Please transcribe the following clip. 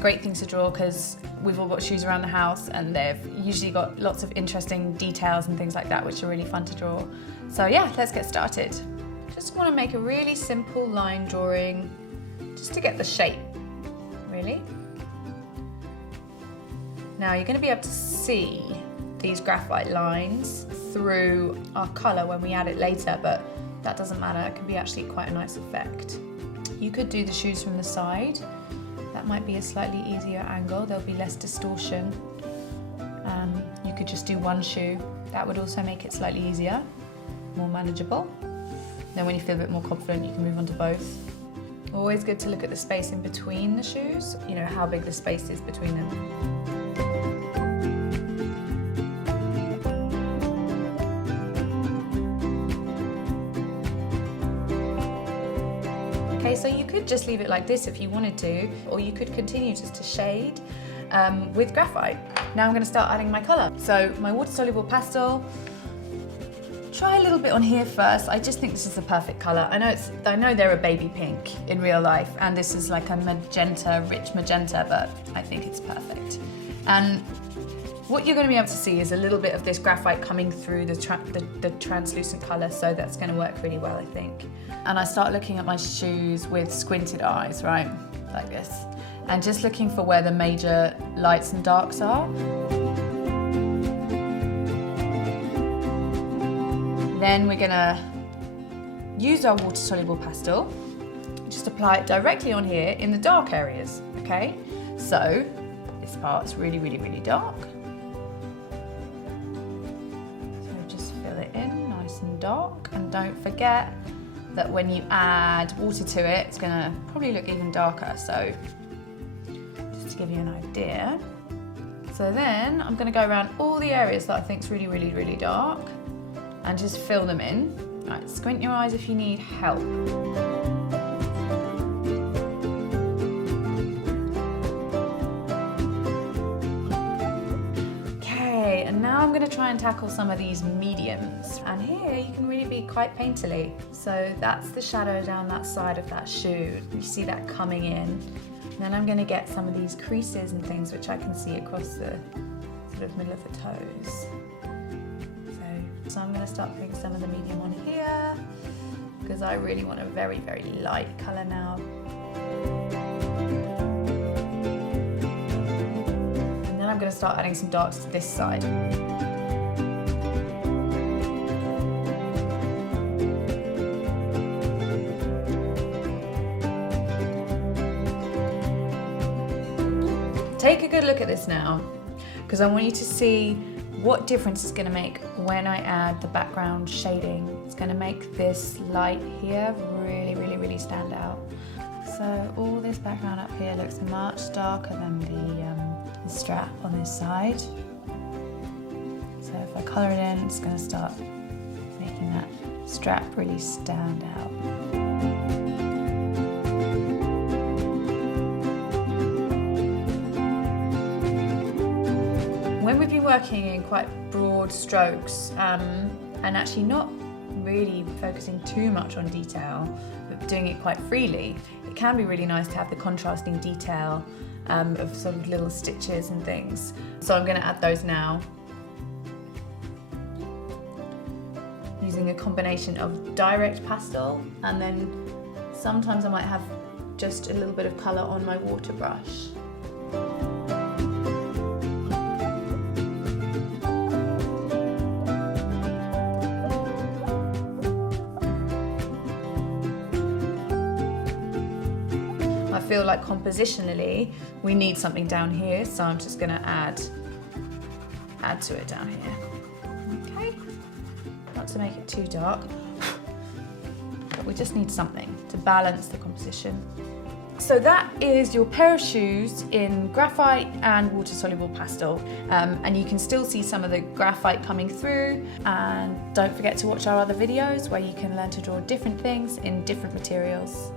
are great things to draw because we've all got shoes around the house and they've usually got lots of interesting details and things like that, which are really fun to draw. So yeah, let's get started. Just want to make a really simple line drawing just to get the shape, really. Now you're going to be able to see these graphite lines through our colour when we add it later, but that doesn't matter, it can be actually quite a nice effect. You could do the shoes from the side. That might be a slightly easier angle, there'll be less distortion. You could just do one shoe. That would also make it slightly easier, more manageable. Then when you feel a bit more confident, you can move on to both. Always good to look at the space in between the shoes, you know, how big the space is between them. Okay, so you could just leave it like this if you wanted to, or you could continue just to shade with graphite. Now I'm going to start adding my colour. So my water-soluble pastel, try a little bit on here first. I just think this is the perfect colour. I know they're a baby pink in real life, and this is like a magenta, rich magenta, but I think it's perfect. And what you're going to be able to see is a little bit of this graphite coming through the translucent colour, so that's going to work really well, I think. And I start looking at my shoes with squinted eyes, right, like this, and just looking for where the major lights and darks are. Then we're going to use our water-soluble pastel, just apply it directly on here in the dark areas, okay? So this part's really, really, really dark. Dark, and don't forget that when you add water to it, it's going to probably look even darker, so just to give you an idea. So then I'm going to go around all the areas that I think is really, really, really dark and just fill them in. Right, squint your eyes if you need help. I'm going to try and tackle some of these mediums, and here you can really be quite painterly. So that's the shadow down that side of that shoe. You see that coming in. And then I'm going to get some of these creases and things which I can see across the sort of middle of the toes. So I'm going to start putting some of the medium on here because I really want a very, very light colour now. I'm going to start adding some darks to this side. Take a good look at this now, because I want you to see what difference it's going to make when I add the background shading. It's going to make this light here really, really, really stand out. So all this background up here looks much darker than the strap on this side. So if I colour it in, it's going to start making that strap really stand out. When we've been working in quite broad strokes and actually not really focusing too much on detail, but doing it quite freely, it can be really nice to have the contrasting detail of sort of little stitches and things. So I'm going to add those now, using a combination of direct pastel, and then sometimes I might have just a little bit of colour on my water brush. I feel like compositionally we need something down here, so I'm just going to add to it down here. Okay, not to make it too dark, but we just need something to balance the composition. So that is your pair of shoes in graphite and water-soluble pastel, and you can still see some of the graphite coming through. And don't forget to watch our other videos where you can learn to draw different things in different materials.